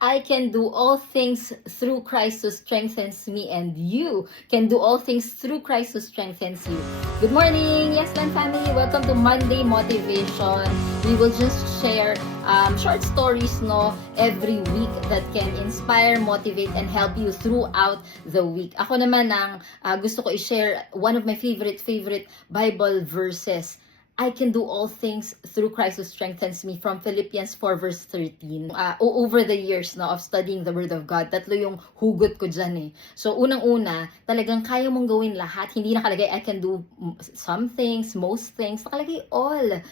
I can do all things through Christ who strengthens me, and you can do all things through Christ who strengthens you. Good morning, Yesland family. Welcome to Monday Motivation. We will just share short stories every week that can inspire, motivate, and help you throughout the week. Ako naman gusto ko i-share one of my favorite Bible verses. I can do all things through Christ who strengthens me, from Philippians 4 verse 13. Over the years of studying the Word of God, tatlo yung hugot ko dyan eh. So unang-una, talagang kaya mong gawin lahat. Hindi nakalagay I can do some things, most things. Nakalagay all.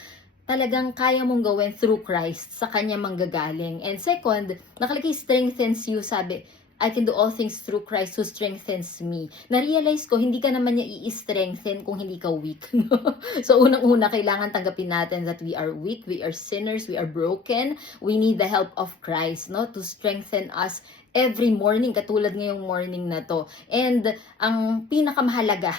Talagang kaya mong gawin through Christ, sa Kanya manggagaling. And second, nakalagay strengthens you, sabi, I can do all things through Christ who strengthens me. Na-realize ko, hindi ka naman niya i-strengthen kung hindi ka weak. No? So, unang-una, kailangan tanggapin natin that we are weak, we are sinners, we are broken. We need the help of Christ to strengthen us every morning, katulad ngayong morning na to. And ang pinakamahalaga,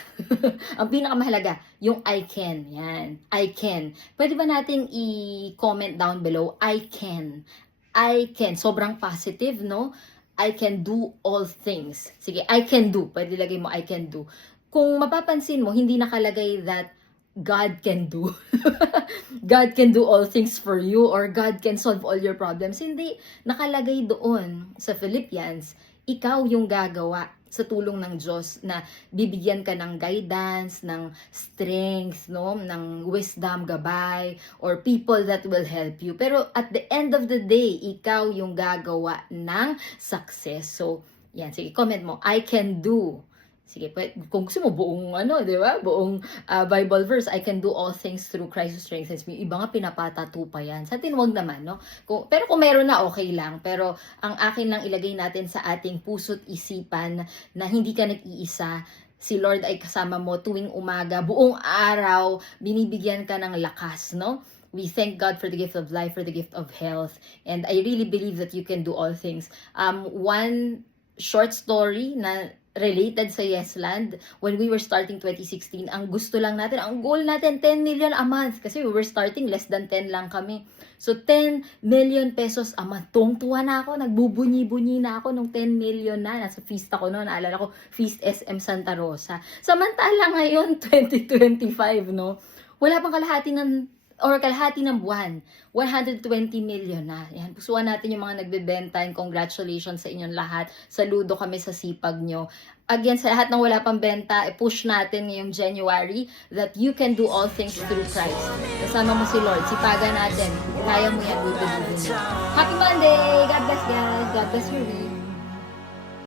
yung I can. Yan, I can. Pwede ba natin i-comment down below, I can. I can. Sobrang positive, no? I can do all things. Sige, I can do. Pwede lagay mo, I can do. Kung mapapansin mo, hindi nakalagay that God can do. God can do all things for you, or God can solve all your problems. Hindi. Nakalagay doon sa Philippians, ikaw yung gagawa sa tulong ng Diyos, na bibigyan ka ng guidance, ng strength, ng wisdom, gabay, or people that will help you. Pero at the end of the day, ikaw yung gagawa ng success. So, yan. Sige, comment mo, I can do. Sige, kung gusto mo buong di ba? Buong Bible verse, I can do all things through Christ who strengthens me. Iba nga pinapatato pa yan. Sa atin, wag naman, no? Pero kung meron na, okay lang. Pero ang akin lang ilagay natin sa ating puso't isipan na hindi ka nag-iisa. Si Lord ay kasama mo tuwing umaga, buong araw, binibigyan ka ng lakas, no? We thank God for the gift of life, for the gift of health. And I really believe that you can do all things. One short story na related sa Yesland, when we were starting 2016, ang gusto lang natin, ang goal natin, 10 million a month. Kasi we were starting, less than 10 lang kami. So, 10 million pesos a month. Tuwang-tuwa na ako, nagbubunyi-bunyi na ako nung 10 million na. Nasa feast ako noon, naalala ko, Feast SM Santa Rosa. Samantala ngayon, 2025, wala pang kalahati ng buwan, 120 million na. Yan, pusuan natin yung mga nagbebenta, and congratulations sa inyong lahat. Saludo kami sa sipag nyo. Again, sa lahat ng wala pang benta, push natin ngayong January that you can do all things through Christ. Kasama mo si Lord, sipagan natin. Kaya mo yan, we believe in you. Happy Monday! God bless guys! God bless your week!